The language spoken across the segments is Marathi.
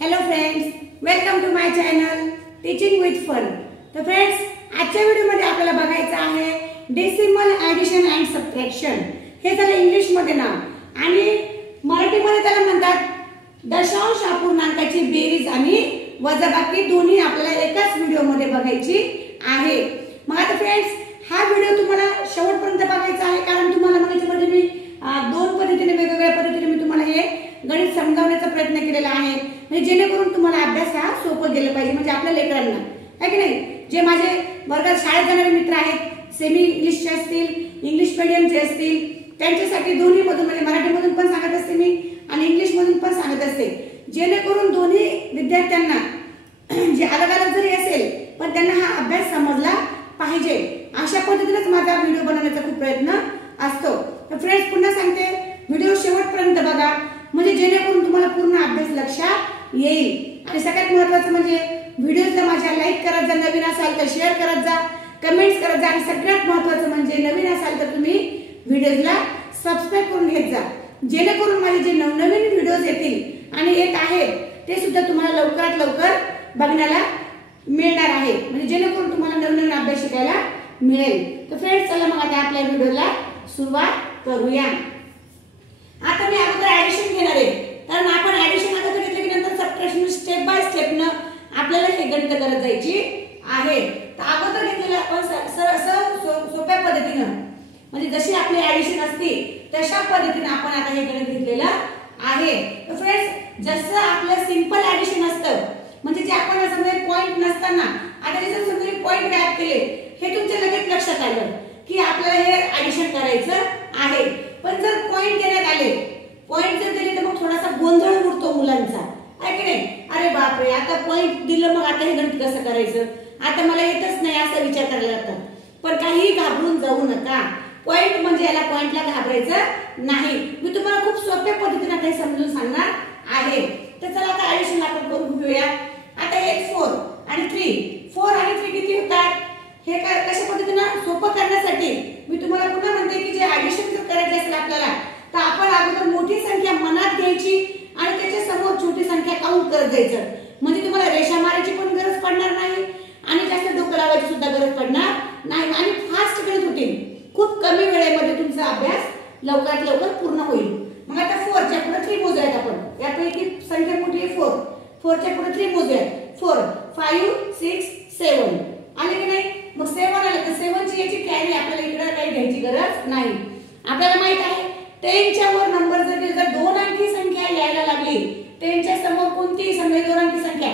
Hello friends, welcome to my channel teaching with fun. तर फ्रेंड्स, आजच्या व्हिडिओमध्ये आपल्याला बघायचं आहे डेसिमल ॲडिशन अँड सबट्रॅक्शन। हे झालं इंग्लिश मध्ये नाव आणि मराठीमध्ये त्याला म्हणतात दशांश अपूर्णांकाची बेरीज आणि वजाबाकी दोन्ही आपल्याला एकाच व्हिडिओमध्ये बघायची आहे। मग आता फ्रेंड्स, हा व्हिडिओ तुम्हाला शेवटपर्यंत बघायचा आहे, कारण तुम्हाला मग याच्यामध्ये मी दोन पद्धतीने वेगवेगळ्या पद्धतीने मी तुम्हाला हे गणित समजावण्याचा प्रयत्न केलेला आहे, म्हणजे जेणेकरून तुम्हाला अभ्यास हा सोपं गेला पाहिजे, म्हणजे आपल्या लेकरांना आहे की नाही। जे माझे वर्गात शाळेत जाणारे मित्र आहेत, सेमी इंग्लिशचे असतील, इंग्लिश मीडियमचे असतील, त्यांच्यासाठी दोन्ही मधून म्हणजे मराठीमधून पण सांगत असते मी आणि इंग्लिश मधून पण सांगत असते, जेणेकरून दोन्ही विद्यार्थ्यांना जे अलग अलग जरी असेल पण त्यांना हा अभ्यास समजला पाहिजे, अशा पद्धतीनेच माझा व्हिडिओ बनवण्याचा खूप प्रयत्न असतो। तर फ्रेंड्स, पुन्हा सांगते, व्हिडिओ शेवटपर्यंत बघा, म्हणजे जेणेकरून तुम्हाला पूर्ण अभ्यास लक्षात येईल। आणि सगळ्यात महत्त्वाचं म्हणजे व्हिडिओला माझ्या लाईक करत जा, नवीन असाल तर शेअर करत जा, कमेंट्स करत जा, आणि सगळ्यात महत्त्वाचं म्हणजे नवीन असाल तर तुम्ही व्हिडिओला सबस्क्राइब करून घेत जा, जेणेकरून माझे जे नवनवीन व्हिडिओज येतील आणि येत आहेत ते सुद्धा तुम्हाला लवकरात लवकर बघण्याला मिळणार आहे, म्हणजे जेणेकरून तुम्हाला नवनवीन अभ्यास शिकायला मिळेल। तर फ्रेंड्स, चला मग आता आपल्या व्हिडिओला सुरुवात करूया। आता मी अगोदर ॲडिशन घेणार आहे, कारण आपण ॲडिशन अगोदर घेतलं की नंतर सबट्रॅक्शन स्टेप बाय स्टेप न आपल्याला हे गणित करत जायची आहे। तर अगोदर घेतलेलं आपण सोप्या पद्धतीनं, म्हणजे जशी आपली ॲडिशन असते तशा पद्धतीने आपण आता हे गणित घेतलेलं आहे। तर फ्रेंड्स, जसं आपलं सिंपल ॲडिशन असतं, म्हणजे जे आपण समजा पॉइंट नसताना आता जसं समजा पॉइंट गायब केले, हे तुमच्या लगेच लक्षात आलं की आपल्याला हे ॲडिशन करायचं आहे। पण जर पॉइंट देण्यात आले, पॉइंट जर दिले तर मग थोडासा गोंधळ उडतो मुलांचा, आहे की नाही। अरे बापरे, आता पॉइंट दिलं, मग आता हे गणित कसं करायचं, आता मला येतच नाही असा विचार करायला लागतात। पण काही घाबरून जाऊ नका, पॉइंट म्हणजे याला पॉइंटला घाबरायचं नाही, मी तुम्हाला खूप सोप्या पद्धतीने काही समजून सांगणार आहे। तर चला आता ॲडिशन आपण करून घेऊया। आता हे 4 आणि 3, 4 आणि 3 किती होतात, हे कशा पद्धतीने सोपं करण्यासाठी मी तुम्हाला पुन्हा म्हणते की जे ॲडिशन जर करायचं असेल आपल्याला, तर आपण अगोदर मोठी संख्या मनात घ्यायची आणि त्याच्या समोर छोटी संख्या काउंट करत जायचं, म्हणजे तुम्हाला रेषा मारायची पण गरज पडणार नाही आणि जास्त डोकं लावायची सुद्धा गरज पडणार नाही, आणि फास्ट गणित होतील, खूप कमी वेळेमध्ये तुमचा अभ्यास लवकरात लवकर पूर्ण होईल। मग आता 4 च्या पुढे 3 मोजूयात आपण, यापैकी संख्या मोठी आहे 4, 4 च्या पुढे 3 मोजूयात, 4 5 6 7 आले की नाही। मग 7 आले तर 7 ची याची कॅरी आपल्याला इकडे काही घ्यायची गरज नाही। आपल्याला माहित आहे 10 च्या वर नंबर जर दोन अंकी संख्या यायला लागली, 10 च्या समोर कोणतीही समजा दोन अंकी संख्या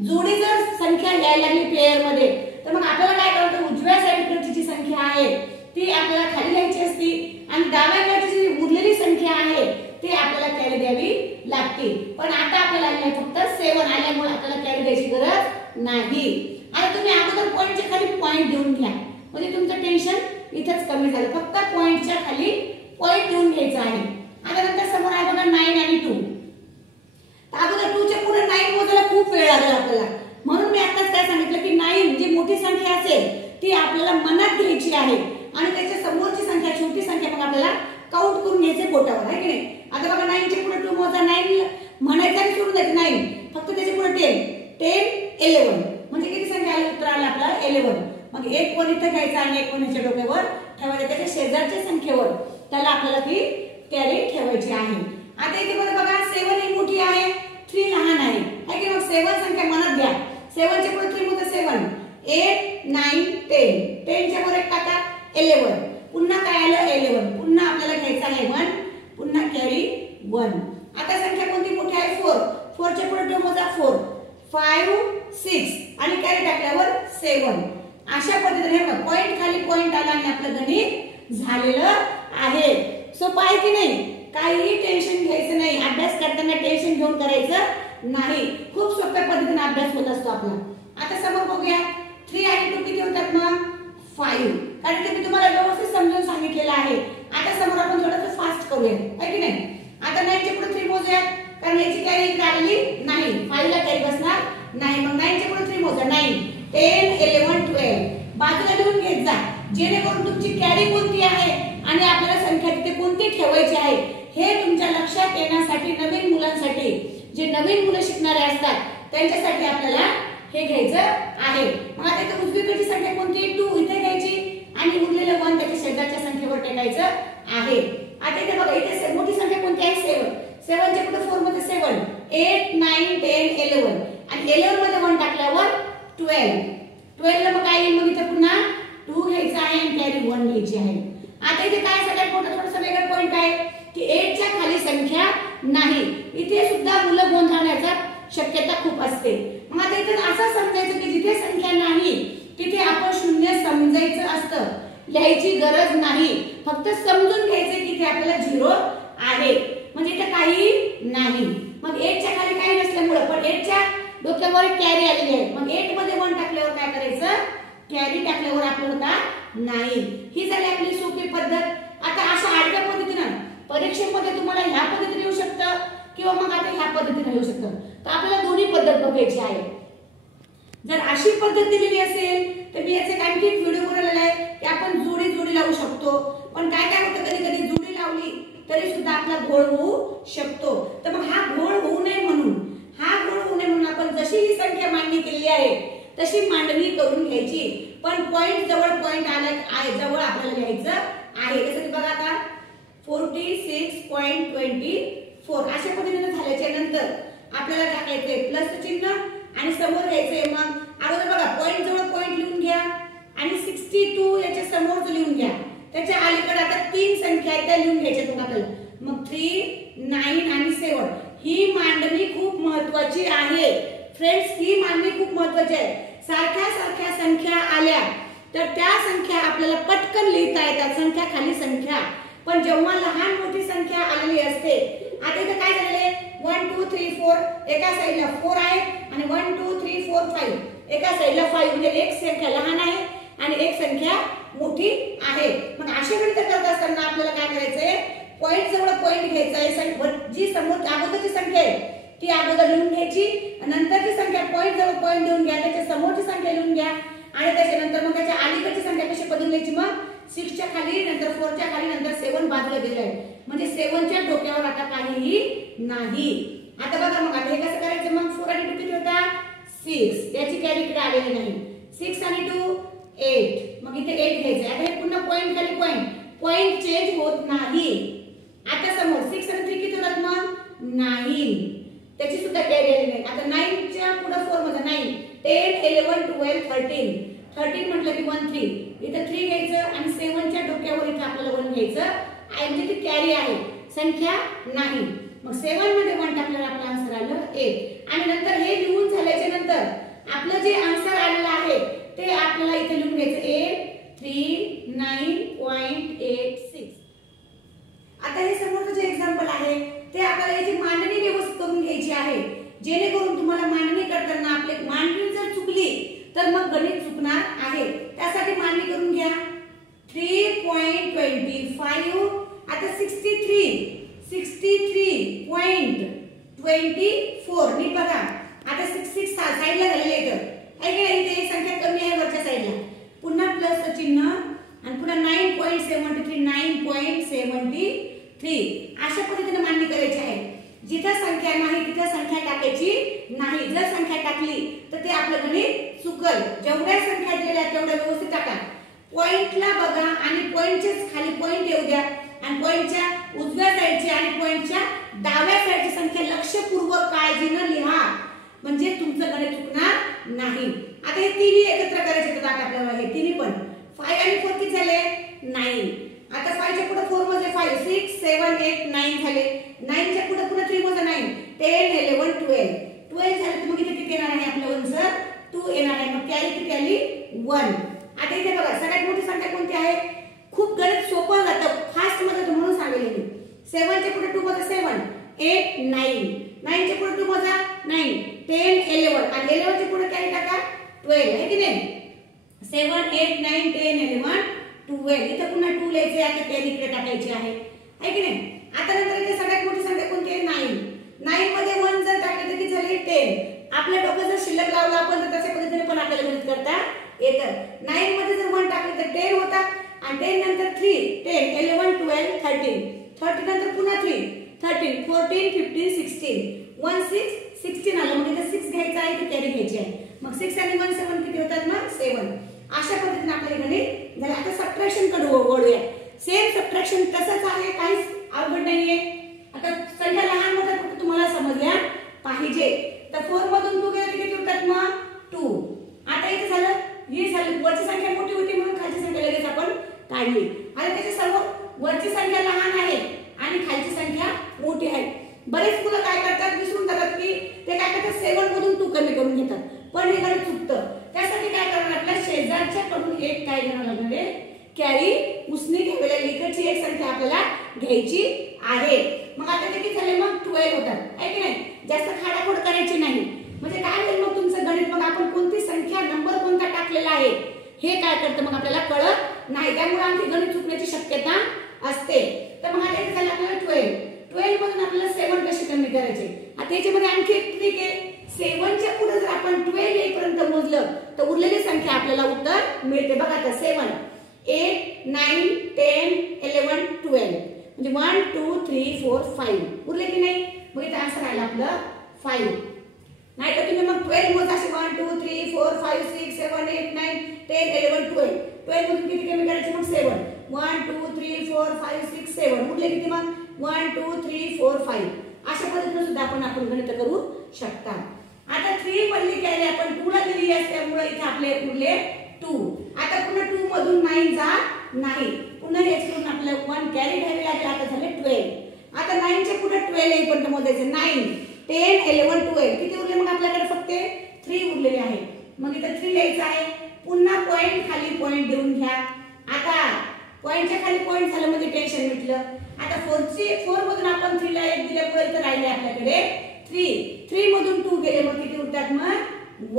जोडी जर संख्या यायला लागली पेअर मध्ये, तर मग आपल्याला काय करायचं, उजव्या साइडकडची जी संख्या आहे ती आपल्याला खाली लिहायची असती आणि डाव्याकडची जी उरलेली संख्या आहे ती आपल्याला कॅरी द्यावी लागते। पण आता आपल्याला आले फक्त 7 आल्यामुळे आपल्याला कॅरी द्यायची गरज नाही। आता तुम्ही अगोदर पॉइंटच्या खाली पॉइंट देऊन घ्या, म्हणजे तुमचं टेन्शन इथेच कमी झालं, फक्त पॉइंटच्या खाली पॉइंट देऊन घ्यायचा आहे। आता नंतर समोर आहे बघा 9 आणि 2, तर अगोदर 2 च्या पुढे 9 मोजायला खूप वेळ लागेल आपल्याला, म्हणून मी आताच काय सांगितलं की 9 जी मोठी संख्या असेल ती आपल्याला मनात घ्यायची आहे आणि त्याच्या समोरची संख्या छोटी संख्या मग आपल्याला काउंट करून घ्यायचे बोटावर, आहे की नाही। आता बघा 9 च्या पुढे 2 मोजा, 9 म्हणायचं आणि सोडून द्यायचं 9, फक्त त्याच्या पुढे 10 11, म्हणजे किती संख्या आली, उत्तर आलं आपल्याला 11। मग एक कोण इथे घ्यायचा आणि एक कोण याच्या डोक्यावर ठेवायचं, त्याच्या शेजारच्या संख्येवर त्याला आपल्याला ती कॅरी ठेवायची आहे। आता इथे बघा 7 ही मोठी आहे, 3 लहान आहे, है की मग 7 संख्या मनात घ्या, 7 च्या पुढे 3 मोजा, 7 8 9 10, 10 च्या वर एक टाका 11, पुन्हा काय आलं 11, पुन्हा आपल्याला घ्यायचा आहे 1, पुन्हा कॅरी 1। आता संख्या कोणती मोठी आहे 4, 4 च्या पुढे 2 मोजा, 4 5 6 आणि कॅरी टाकल्यावर 7। अशा पद्धतीने पॉइंट खाली पॉइंट आला आणि आपलं गणित झालेलं आहे। सोपं आहे की नाही, काही टेन्शन घ्यायचं नाही, अभ्यास करताना टेन्शन घेऊन करायचं नाही, खूप सोप्या पद्धतीने अभ्यास होत असतो आपला। आता समोर बघूया 3 आणि 2 किती होतात, मग 5, कारण ते मी तुम्हाला व्यवस्थित समजून सांगितलेलं आहे। आता समोर आपण थोडंसं फास्ट करूया, है की नाही। आता 9 च्या पुढे 3 मोजूया, कारण याची कॅरी इकडे आलेली नाही, 5 ला कॅरी बसणार नाही, मग 9 च्या पुढे 3 मोजा, 9 10 11 12, बाजूला लिहून घेत जा, जेणेकरून तुमची कॅरी कोणती आहे आणि आपल्याला संख्या तिथे कोणती ठेवायची आहे हे तुमच्या लक्षात येण्यासाठी, नवीन मुलांसाठी जे नवीन मुलं शिकणारे असतात त्यांच्यासाठी आपल्याला हे घ्यायचं आहे. मग आता इथे उजवीकडची संख्या कोणती 2 इथे घ्यायची आणि उरलेलं 1 त्याच्या शेजारच्या संख्येवर टाकायचं आहे. आता इथे बघा इथे मोठी संख्या कोणती आहे 7. 7 च्या पुढे 4 मध्ये 7 8 9 10 11 आणि 11 मध्ये 1 टाकल्यावर 12. 12 ला मग काय येईल मग इथे पुन्हा 2 घ्यायचा आहे आणि कॅरी 1 घ्यायची आहे. आता इथे काय सगळ्यात मोठा थोडासा वेगळा पॉइंट आहे की 8 च्या खाली संख्या नाही. इथे सुद्धा मुलं गोंधळण्याचा शक्यता खूप असते. मग आता इथे असं समजायचं की जिथे संख्या नाही तिथे आपण शून्य समजायचं असतं, लिहायची गरज नाही, फक्त समजून घ्यायचे की इथे आपल्याला 0 आहे म्हणजे इथे काही नाही. मग 8 च्या खाली काही नसल्यामुळे पण 8 च्या डोक्यावर कॅरी आलेली आहे. मग 8 मध्ये 1 टाकल्यावर काय करायचं कॅरी टाकल्यावर आपल्याला होता नाही. ही झाली आपली सोपी पद्धत. आता अशा आडव्या पद्धतीने परीक्षेमध्ये तुम्हाला ह्या पद्धतीने येऊ शकतं किंवा मग आता ह्या पद्धतीने येऊ शकतं. तर आपल्याला दोन्ही पद्धत बघायची आहे. जर अशी पद्धत दिलेली असेल तर मी याचे आणखी एक व्हिडिओ बनवलेला आहे की आपण जोडी लावू शकतो. पण काय काय होतं कधी कधी जोडी लावली तरी सुद्धा आपला घोळ होऊ शकतो. तर मग हा घोळ होऊ नये म्हणून आपण जशी ही संख्या मांडणी केलेली आहे तशी मांडणी करून घ्यायची. पण पॉइंट जवळ पॉइंट आला आहे जवळ आपल्याला घ्यायचं आहे. जसं की बघा आता 46.24 अशा पद्धतीने झाल्याच्या नंतर आपल्याला टाकायचंय प्लस चिन्ह आणि समोर घ्यायचंय. मग अगोदर बघा पॉइंट जवळ पॉइंट लिहून घ्या आणि 62 याच्या समोरच लिहून घ्या. त्याच्या अलीकडे आता 3 संख्या आहेत त्या लिहून घ्यायच्या तुम्हाला. मग 3 9 आणि 7 ही मांडणी खूप महत्त्वाची आहे फ्रेंड्स. ही मांडणी खूप महत्त्वाची आहे. सारख्या संख्या आल्या तर त्या संख्या आपल्याला पटकन लिहिता येतात, संख्या खाली संख्या. पण जेव्हा लहान मोठी संख्या आलेली असते, आता इथे काय झालेले 1 2 3 4 एका साईडला 4 आहे आणि 1 2 3 4 5 एका साईडला 5 म्हणजे एक संख्या लहान आहे आणि एक संख्या मोठी आहे. मग अशा वेळी करत असताना आपल्याला काय करायचंय पॉइंट जवळ पॉइंट घ्यायचा आहे. जी समोर अगोदरची संख्या आहे ती अगोदर लिहून घ्यायची, नंतरची संख्या पॉइंट जवळ पॉइंट लिहून घ्या, त्याच्या समोरची संख्या लिहून घ्या आणि त्याच्यानंतर मग त्याच्या अलीकडची संख्या कशी पद्धतीने लिहायची मग 6 च्या खाली नंतर 4 च्या खाली नंतर 7 बाजूला दिलेलं आहे म्हणजे 7 च्या डोक्यावर आता काहीही नाही. आता बघा मग आता हे कसं करायचं मग 4 आणि 2 किती होता 6 याची कॅरी इकडे आलेली नाही. 6 आणि 2 8 मग इथे 8 घ्यायचं. आता हे पुन्हा पॉइंट खाली पॉइंट चेंज होत नाही. आता समोर 6 आणि 3 किती होतात मग 9 त्याची सुद्धा कॅरी आलेली नाही. आता 9 च्या पुढे 4 मध्ये 9 10 11 12 13 म्हटलं की 1 3 इथे 3 घ्यायचं आणि 7 च्या डोक्यावर इथे आपल्याला 1 घ्यायचं आहे म्हणजे ती कॅरी आहे संख्या नाही. मग 7 मध्ये 1 टाकल्यावर आपलं आन्सर आलं 8 आणि नंतर हे लिहून झाल्याच्या नंतर आपलं जे आन्सर आलेलं आहे ते आपल्याला इथे लिहून घ्यायचं 839.86. आता हे समोरचं जे एक्झाम्पल आहे ते आपल्याला याची मांडणी व्यवस्थित करून घ्यायची आहे जेणेकरून तुम्हाला मांडणी करताना आपली मांडणी जर चुकली तर मग गणित चुकणार आहे. त्यासाठी मांडणी करून घ्या 3.25 आता 63.24 नीट बघा. आता 66 साइडला झालेले इथं आहे की नाही, इथे संख्या कमी आहे वरच्या साइडला पुन्हा प्लस चिन्ह आणि पुन्हा 9.73 9.73 अशा पद्धतीने मांडणी करायची आहे. जिथे संख्या नाही तिथे संख्या टाकायची नाही. जर संख्या टाकली तर ते आपलं गणित चुकल. जेवढ्या संख्या दिलेल्या तेवढ्या व्यवस्थित टाका. पॉइंटला बघा आणि पॉइंटच्याच खाली पॉइंट येऊ द्या आणि पॉइंटच्या उजव्या साइडची आणि पॉइंटच्या डाव्या साइडची संख्या लक्षपूर्वक काळजीने लिहा म्हणजे तुमचं गणित चुकणार नाही. आता हे तिन्ही एकत्र करायचे तर आपल्याला हे तिन्ही पण 5 आणि 4 किती झाले 9. आता 5 च्या पुढे 4 मध्ये 5 6 7 8 9 झाले. 9 च्या पुढे पुन्हा 3 मध्ये 9 10 11 12 झाले. मग इथे किती येणार आहे आपलं आन्सर 2 येणार आहे. मग कॅरी किती आली 1. आता इथे बघा सगळ्यात मोठी संख्या कोणती आहे. खूप गणित सोपं जातं फास्ट मध्ये म्हणून सांगितले मी. 7 च्या पुढे 2 मध्ये 7 8 9 9 च्या पुढे 2 मध्ये 9 10 11 आणि 11 च्या पुढे कॅरी टाका 12 आहे की नाही. 7 8 9 10 11 12 इथे पुन्हा 2 लिहायचे आता कॅरी इकडे टाकायची आहे की नाही. आता नंतर इथे सगळ्यात मोठी संख्या कोणती आहे 9 9 मध्ये 1 जर टाकले तर किती झाले 10. आपल्या डोकं जर शिल्लक लावला आपण तर तशा पद्धतीने पण आपल्याला गणित करता येतं. 9 मध्ये जर 1 टाकले तर 10 होतात आणि 10 नंतर 3 10 11 12 13 13 नंतर पुन्हा 3 13 14 15 16 1 6 16 आलं, मग इथे 6 घ्यायचं आहे की कॅरी घ्यायची आहे. मग 6 आणि 1 7 किती होतात मग 7. अशा पद्धतीने आपले गणित झालं. आता सबट्रॅक्शन कडे वळूया. सेम सबट्रॅक्शन तसंच आहे, काहीच अवघड नाहीये. आता संख्या लहान मोठ्या फक्त तुम्हाला समजल्या पाहिजे. तर 4 मधून 2 गेले किती होतात मग 2. आता इथे झालं, हे झालं वरची संख्या मोठी होती म्हणून खालची संख्या लगेच आपण काढली. आता त्याच्या सर्व वरची संख्या लहान आहे आणि खालची संख्या मोठी आहे. बरेच मुलं काय करतात, विसरून जातात की ते काय करतात 7 मधून 2 कमी करून घेतात, पण हे गणित चुकतं. त्यासाठी काय करावं लागलं, शेजारच्या कडून एक काय घ्यावं लागणार आहे, कॅरी उसने घ्यावेल्या लिखटची एक संख्या आपल्याला घ्यायची आहे. मग आता किती झाले मग 12 होतात, आहे की नाही. जास्त खाडाखोड करायची नाही. म्हणजे काय होईल मग तुमचं गणित, मग आपण कोणती संख्या नंबर कोणता टाकलेला आहे हे काय करतं मग आपल्याला कळत नाही. त्यामुळे आमची गणित चुकण्याची शक्यता असते. तर मग आता इथे झालं आपल्याला 12 मधून आपल्याला 7 कसे कमी करायचे. आता याच्यामध्ये आणखी एक ट्रिक आहे. 7 च्या पुढे जर आपण 12 येईपर्यंत मोजलं तर उरलेली संख्या आपल्याला उत्तर मिळते. बघा आता 7 8 9 10 11 12 म्हणजे 1 2 3 4 5 उरले की नाही. मग इथे आन्सर आला आपलं 5. नाही तर तुम्ही मग 12 मोजा असे 1 2 3 4 5 6 7 8 9 10 11 12 12 मधून किती कमी करायचे मग 7 1 2 3 4 5 6 7 उरले किती मग 1 2 3 4 5. अशा पद्धतीने सुद्धा आपण गणित करू शकता. आता 3 मधली कॅरी आपण 2 ला दिली असल्यामुळे इथे आपले उरले 2. आता पुन्हा 2 मधून 9 जात नाही, पुन्हा याच्याकडून आपल्याला 1 कॅरी घ्यावी लागेल. आता झाले 12. आता 9 च्या पुढे 12 येईपर्यंत मोजायचे. 9 10 11 12 किती उरले मग आपल्याकडे फक्त 3 उरलेले आहे. मग इथे 3 यायचं आहे. पुन्हा पॉइंट खाली पॉइंट देऊन घ्या. आता पॉइंटच्या खाली पॉइंट झालं म्हणजे टेन्शन मिटलं. आता 4 मधून आपण 3 ला 1 दिल्यामुळे इथे राहिले आपल्याकडे 3 मधून 2 गेले मग किती उरतात मग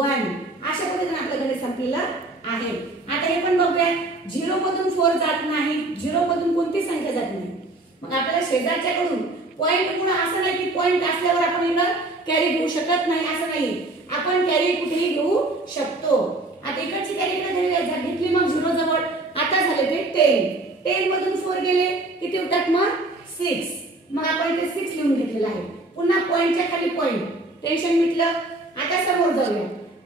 1. अशा पद्धतीने आपलं गणित संपलेलं आहे. आता हे पण बघूया. 0 मधून 4 जात नाही, 0 मधून कोणती संख्या जात नाही. मग आपल्याला शेजारच्याकडून पॉइंट मुळे असं नाही की पॉइंट असल्यावर आपण इकडं कॅरी घेऊ शकत नाही, असं नाही. आपण कॅरी कुठेही घेऊ शकतो. आता इकडची कॅरी इकडे घेतली मग 0 जवळ. आता झाले ते 10 मधून 4 गेले किती उरतात मग 6. मग आपण इथे 6 लिहून घेतलेला आहे. पुन्हा पॉइंटच्या खाली पॉइंट, टेन्शन मिटलं. आता समोर जाऊया.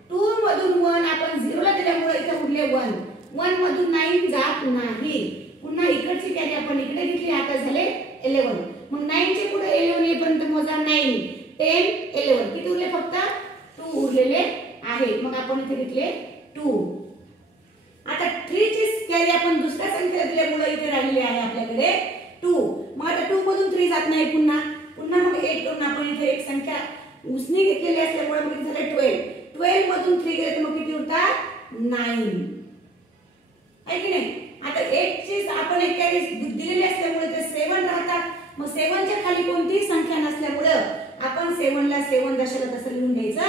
2 मधून 1 आपण 0 ला दिल्यामुळे इथे उरले 1 मधून 9 जात नाही. पुन्हा इकडची कॅरी आपण इकडे घेतली. आता झाले 11. मग 9 चे पुढे 11 येईपर्यंत मोजा. 9 10 11 किती उरले फक्त 2 उरलेले आहे. मग आपण इथे घेतले 2. आता 3 ची कॅरी आपण दुसऱ्या संख्येला दिल्यामुळे इथे राहिलेली आहे आपल्याकडे 2. मग आता 2 मधून 3 जात नाही. पुन्हा मग 8 करून आपण इथे एक संख्या उसने घेतलेली असल्यामुळे मग इथे झाले 12 मधून 3 गेले तर मग किती उरतात 9, आहे की नाही. आता 8 ची आपण एक कॅरी दिलेली असल्यामुळे ते 7 राहतात. मग 7 च्या खाली कोणतीही संख्या नसल्यामुळे आपण 7 ला 7 दशाला तसं लिहून घ्यायचं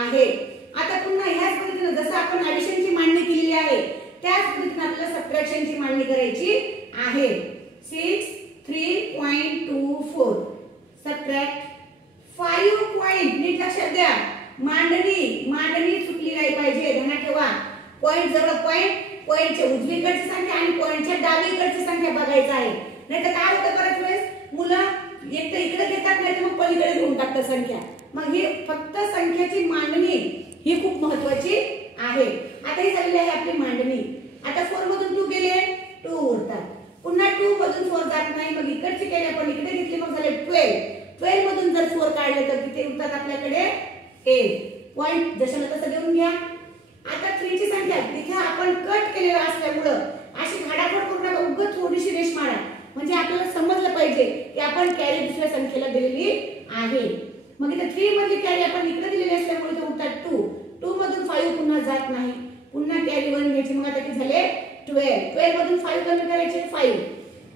आहे. आता पुन्हा ह्याच पद्धतीने जसं आपण ऍडिशनची मांडणी केलेली आहे त्याच पद्धतीने आपल्याला सबट्रॅक्शनची मांडणी करायची आहे. 6 3.24 सबट्रॅक्ट 5. नीट लक्षात द्या. मांडणी चुकली नाही पाहिजे, ध्यानात ठेवा. पॉइंट जवळ पॉइंटच्या उजवीकडची संख्या आणि पॉइंटच्या डावीकडची संख्या बघायचं आहे. नाहीतर काय होतं बऱ्याच वेळेस मुलं एक तर इकडे घेतात नाही तर मग पलीकडे घेऊन टाकतात संख्या. मग ही फक्त संख्याची मांडणी ही खूप महत्वाची आहे. आता ही झालेली आहे आपली मांडणी. आता 4 मधून 2 गेले 2 उरतात. पुन्हा 2 मधून 4 जात नाही. मग इकडची केली आपण इकडे घेतली मग झाले 12 मधून जर 4 काढले तर किती उरतात आपल्याकडे 8. पॉइंट जशाला तसं देऊन घ्या. आता 3 ची संख्या तिथे आपण कट केलेला असल्यामुळं अशी घाडाघोड करून नका, उगाच थोडीशी रेष मारा म्हणजे आपल्याला समजलं पाहिजे की आपण कॅरी दुसऱ्या संख्येला दिलेली आहे. मग इथे 3 मधली कॅरी आपण इकडे दिलेली असल्यामुळे ते उरतात 2 मधून 5 पुन्हा जात नाही. पुन्हा कॅरी 1 घ्यायची. मग आता किती झाले 12 मधून 5 कमी करायचे 5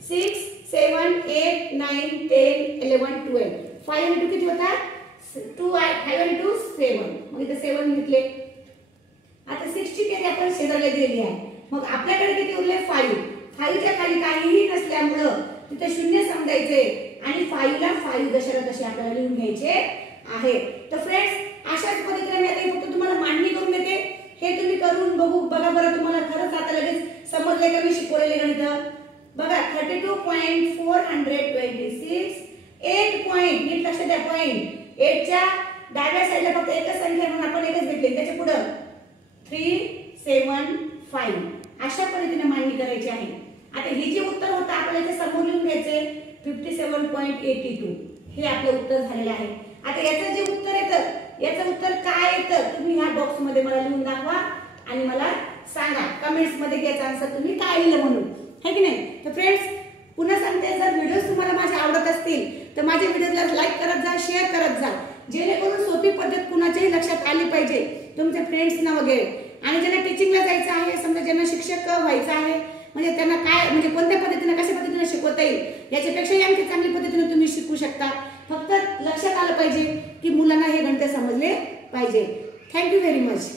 6 7 8 9 10 11 12 5 आणि 2 किती होतात 2 5 आणि 2 7. मग इथे 7 घेतले. आता 6 ची कॅरी आपण शेजारला दिलेली आहे. मग आपल्याकडे किती उरले 5 च्या खाली काहीही नसल्यामुळे तिथे 0 समजायचे आणि 5 ला 5 दशाला तसे आपल्याला लिहून घ्यायचे आहे. तर फ्रेंड्स अशाच पद्धतीने मी आता फक्त तुम्हाला मांडणी करून देते. हे तुम्ही करून बघा बरं तुम्हाला खरंच आता लगेच समजले का मी शिकवलेले गणित. बघा 32.426 8 पॉइंट नीट लक्षात द्या. पॉइंट 8च्या डाव्या साईडला फक्त एकच संख्या म्हणून आपण एकच घेतली, त्याच्या पुढे 3 7 5 अशा पद्धतीने मांडणी करायची आहे. आता हे जे उत्तर होतं आपल्याला इथे समोर लिहून घ्यायचे 57.82 हे आपलं उत्तर झालेलं आहे. आता याचं जे उत्तर येतं, याचं उत्तर काय येतं तुम्ही ह्या बॉक्स मध्ये मला लिहून दाखवा आणि मला सांगा कमेंट्स मध्ये याचा आन्सर तुम्ही काय लिहिलं म्हणून, है की नाही. तर फ्रेंड्स पुन्हा सांगते, जर व्हिडिओज तुम्हाला माझे आवडत असतील तर माझ्या व्हिडिओला लाईक करत जा, शेअर करत जा, जेणेकरून सोपी पद्धत कुणाच्याही लक्षात आली पाहिजे, तुमच्या फ्रेंड्सना वगैरे. आणि ज्यांना टीचिंगला जायचं आहे, समजा ज्यांना शिक्षक व्हायचं आहे, म्हणजे त्यांना काय म्हणजे कोणत्या पद्धतीने कशा पद्धतीने शिकवता येईल याच्यापेक्षाही आणखी चांगली पद्धतीने तुम्ही शिकू शकता. फक्त लक्षात आलं पाहिजे की मुलांना हे गणित समजले पाहिजे. Thank you very much.